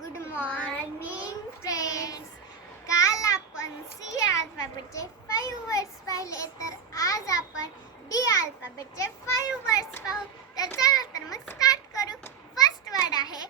Good morning friends. काल आपण C अल्फाबेटचे 5 words पाहिले, तर आज आपण डी अल्फाबेटचे 5 वर्ड्स पाहू. तर चला तर मग स्टार्ट करू. फर्स्ट वर्ड आहे